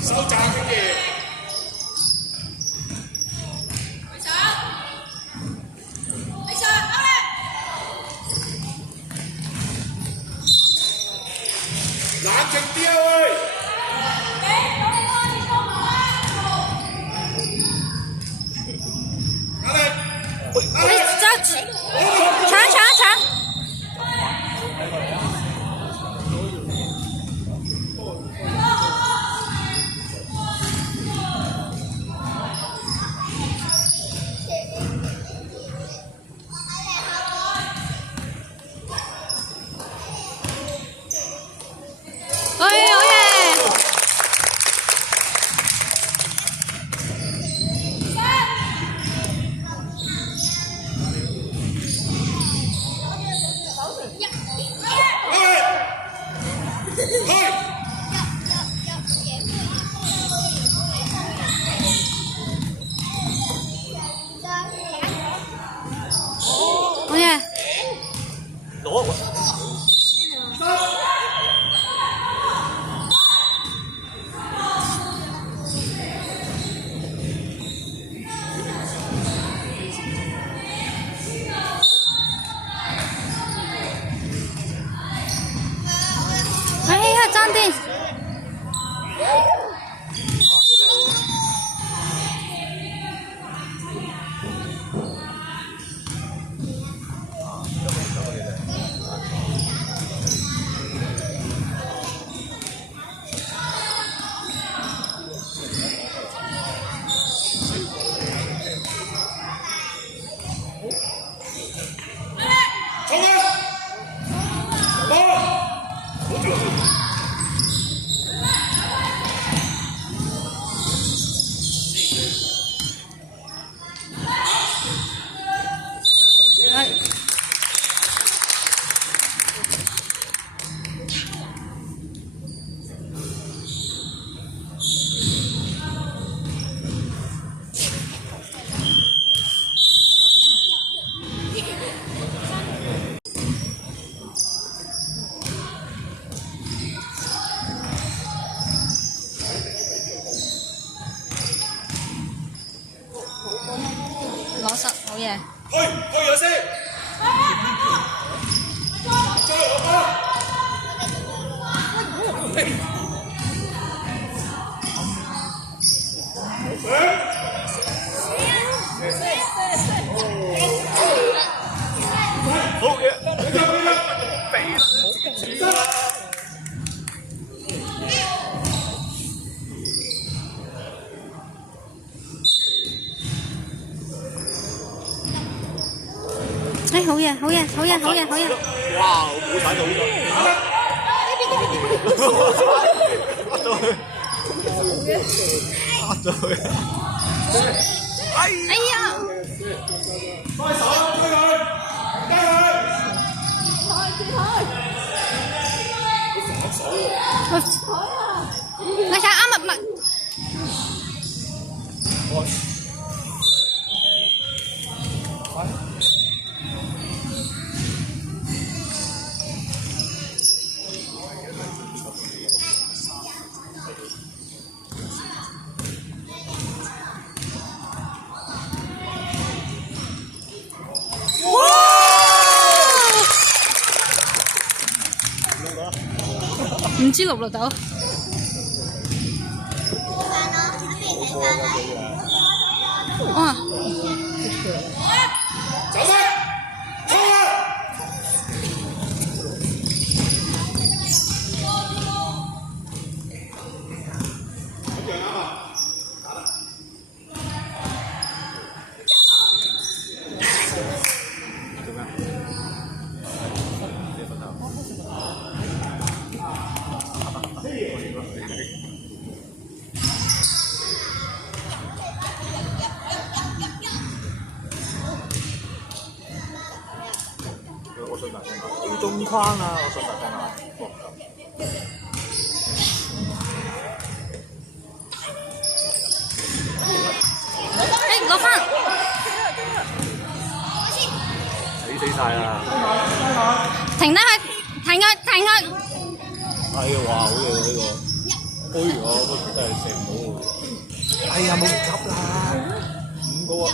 收窄經驗。冷靜啲啊喂！攞實好嘢。去咗先。再落波。好嘢。好嘢，好嘢，好嘢，好嘢，好嘢！哇！我冇踩到呢個。呃咗佢。哎呀！快手，追佢，追佢！你睇啱密。唔知錄唔錄到？哇！走先，衝啊！咁樣啱啊！打啦！我想大聲啲，要中框啊！我想大聲啊！攞翻！死晒啦！停得佢，停佢，停佢！係啊，哇！好嘢喎呢個。哎呀，真係射唔到。哎呀，冇急啦，5個喎。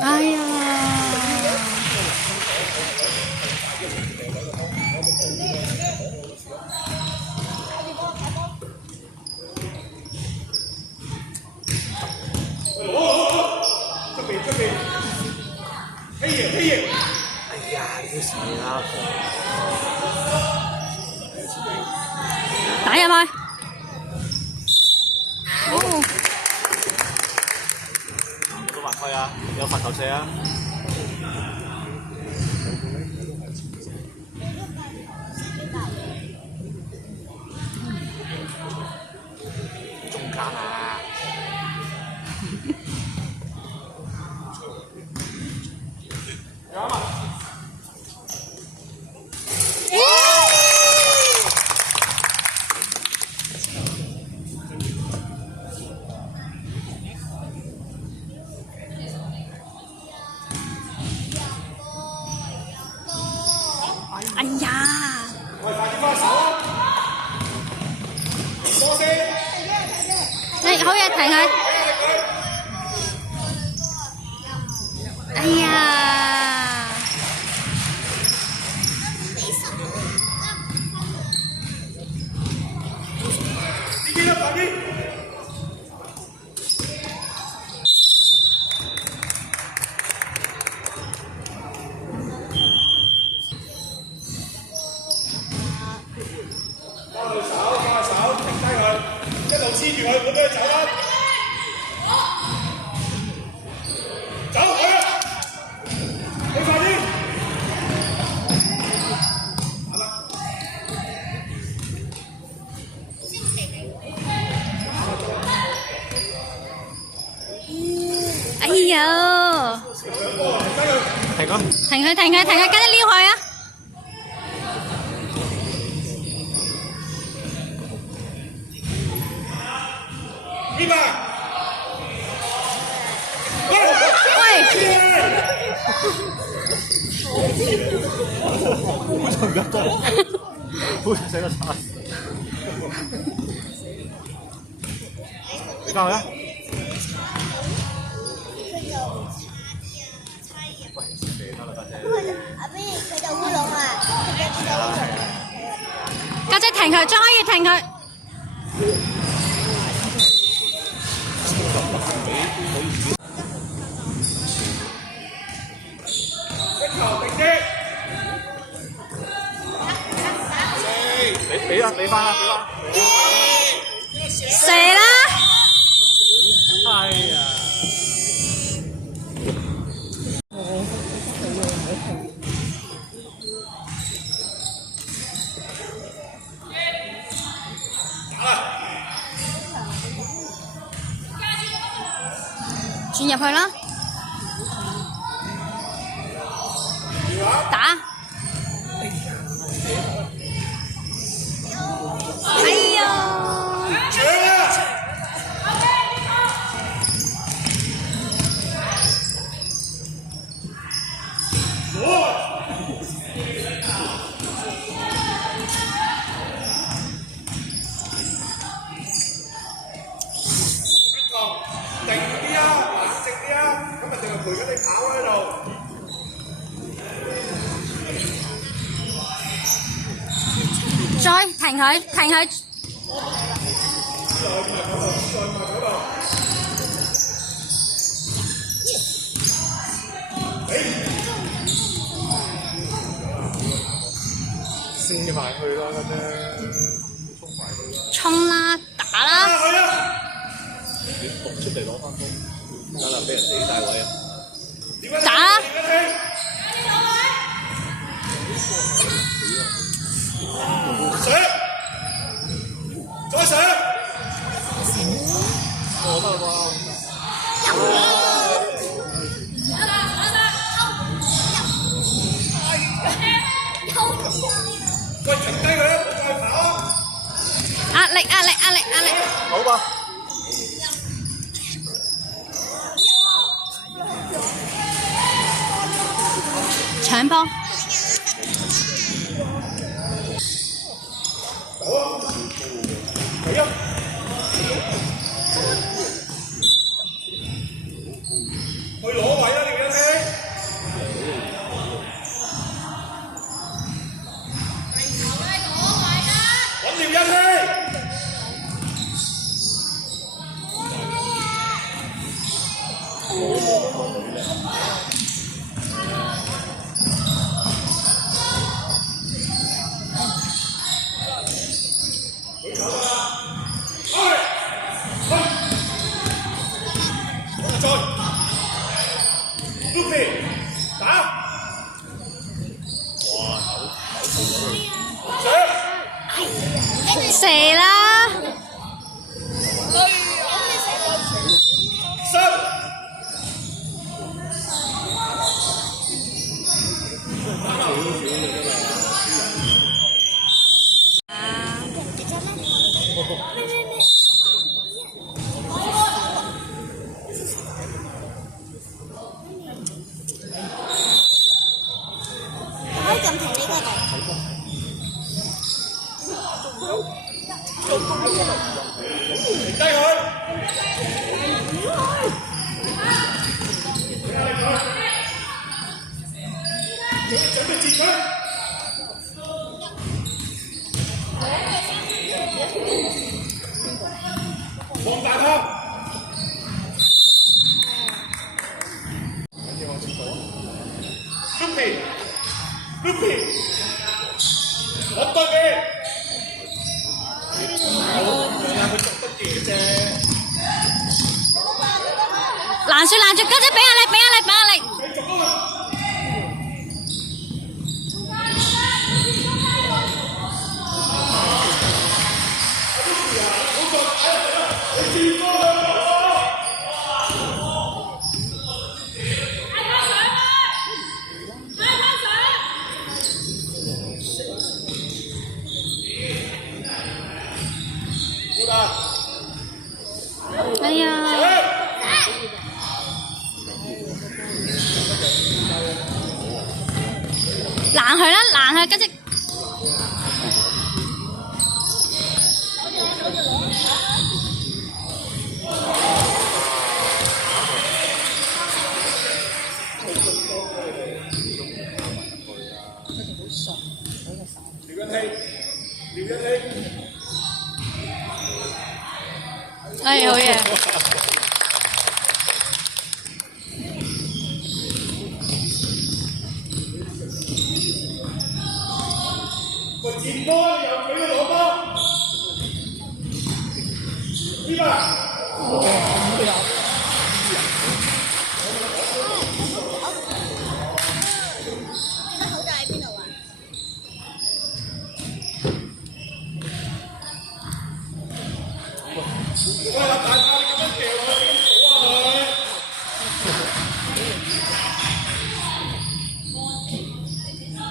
哎呀！哎呀，要死啦！打入去。哦，都還開啊，有罰球射啊！中間啊！哎呀！喂，快啲翻手啊！多先。你好嘢，停佢。哎呀！呢邊啦，快啲！放手，停低佢，一路黐住佢，唔好俾佢走啦。走佢啊！你快啲！哎呀！停啊！停佢，跟住撩佢啊！邊啊？喂！好長咁多，好死得慘！你翻去啊！喂，射得啦，家姐。阿 B 佢就烏龍啊！家姐停佢，張可以停佢。一球定啲。俾翻啦，射啦！哎呀！轉入去啦！打！哎呀！搶啊！定啲啊，冷靜啲啊，咁咪淨係陪緊你跑喺度。再停佢。射埋去啦，嗰隻衝埋去啦。衝啦，打啦！去啊！你撲出嚟攞翻波，得啦，俾人死晒位啊！打啦！上，再上。我得啦啩。喂，停低佢啊！唔好再跑啊！壓力壓力壓力壓力！好吧。搶波！嚟啊！去攞位啦，你嘅兄！揾條一氣！射啦！可以咁停呢個度。停低佢！準備接佢！望大佢！Lupi，我對你。攔住攔住，家姐俾壓力俾壓力俾壓力！哎呀！攔佢啦，攔佢，家姐。哎，好嘢！個前波又俾佢攞波，呢個。口罩喺邊度啊？喂，大炮你咁樣掉落去，點好啊佢？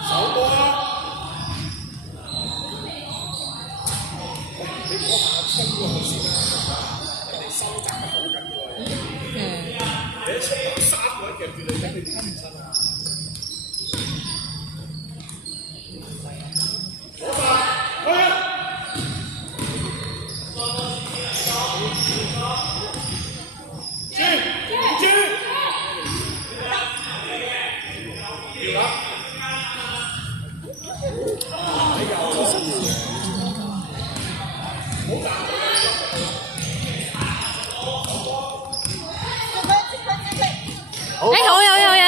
手波啊！你唔好行衝過去先啦，人哋收窄得好緊要啊！你一衝有3個人夾住你，等你點唔親啊？攞法，去啊！哎，好嘢好嘢好嘢！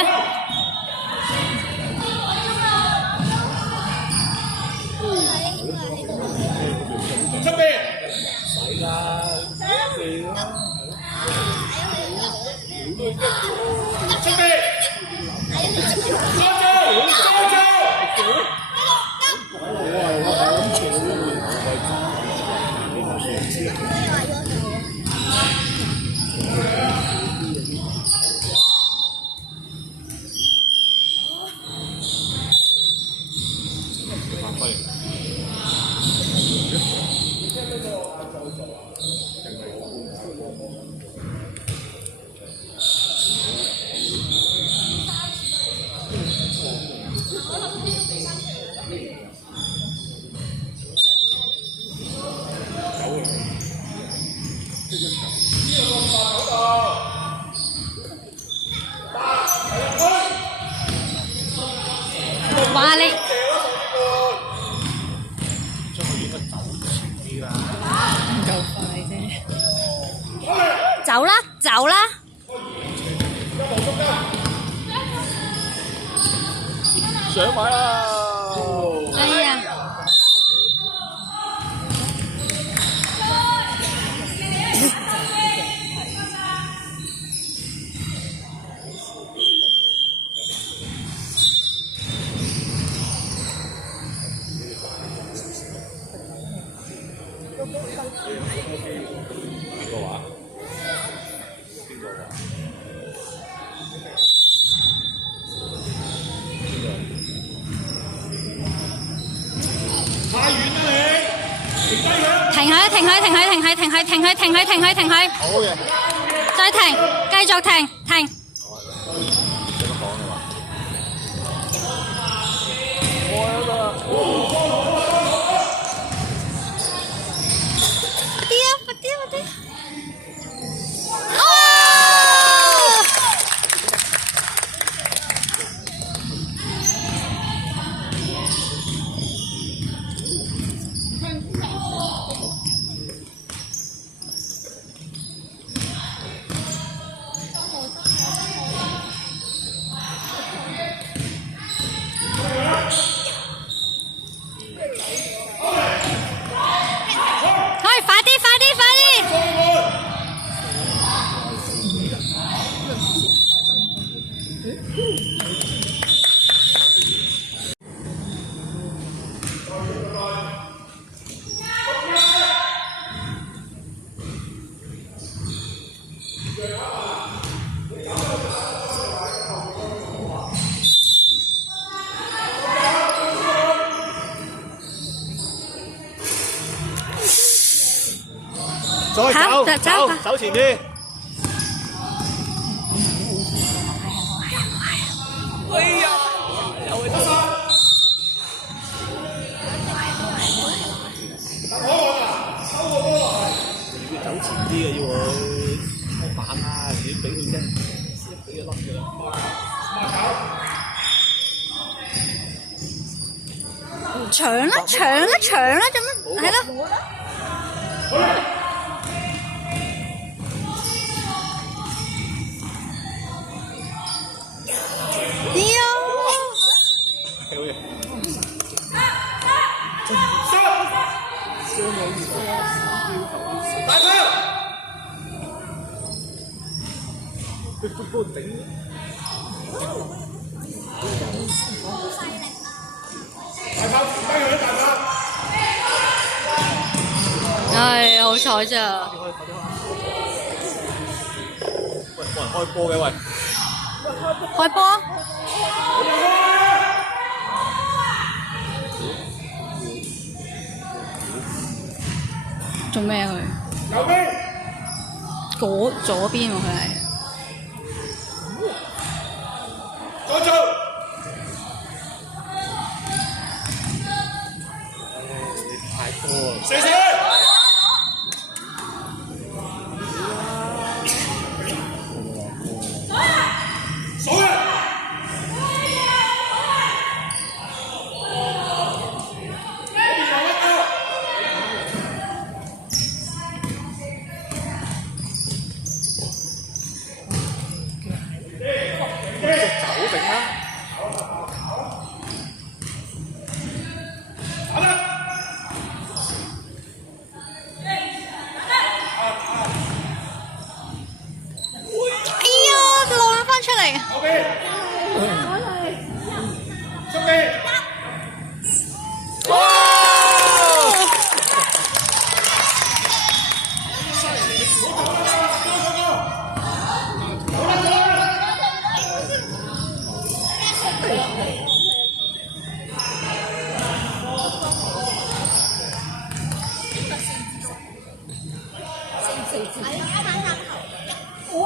哇你走啦走啦！上埋啦！哎呀！邊個話？邊個話？太遠啦你！停低佢！停佢停佢停佢停佢停佢停佢停佢停佢停佢！好嘅。再停，繼續停停。有乜講嘅話？快啲啊！快啲！哦！再走前啲。哎呀！又係得啦！抽個波落嚟。要走前啲嘅要佢抽板啊！點俾佢啫？俾佢甩佢啦！搶啦搶啦搶啦！做乜？係咯。大炮！佢個波頂。大炮停低佢啦！大炮！唉，好彩咋。喂，冇人開波嘅喂。開波！做咩佢？右邊。左邊喎佢係。再做。太多啊！射！數嘅。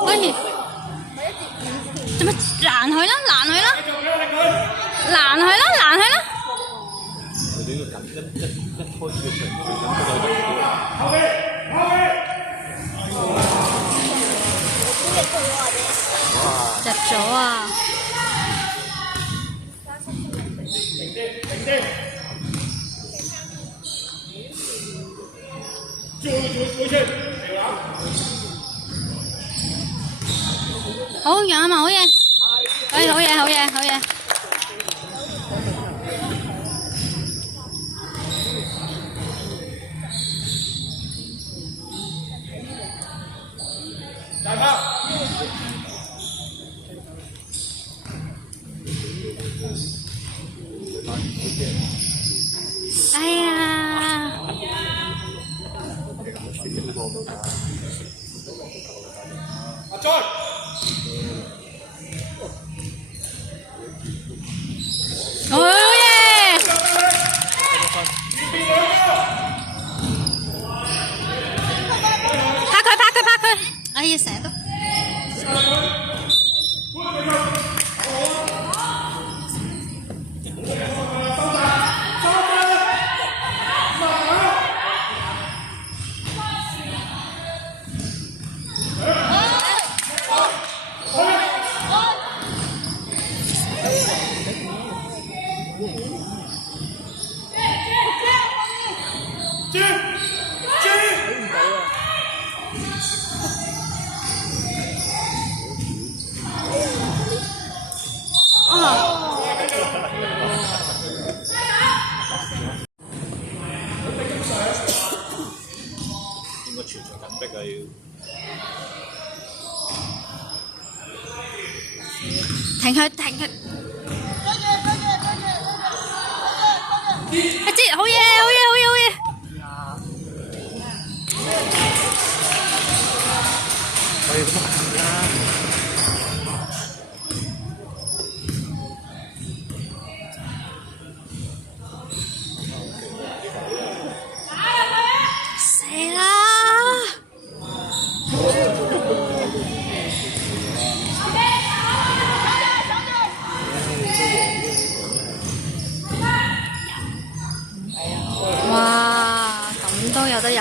喂，做乜攔佢啦？攔佢啦！攔佢啦！攔佢啦！佢呢個緊一開始嘅場佢感覺到入咗啊！好贏啊嘛！好嘢！哎，好嘢！好嘢！好嘢！大炮！哎呀！阿 John！好嘢！拍佢！拍佢！拍佢！哎呀，成日都〜應該全場緊逼啊要。停佢！停佢！一支好嘢！好嘢！好嘢！好嘢！我哋咁行啦。死啦！哇！咁都有得入。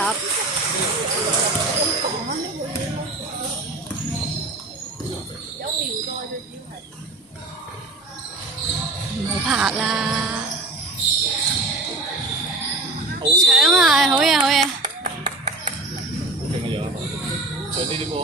唔好拍啦！搶啊！好嘢！好嘢！好勁嘅樣，搶呢啲波。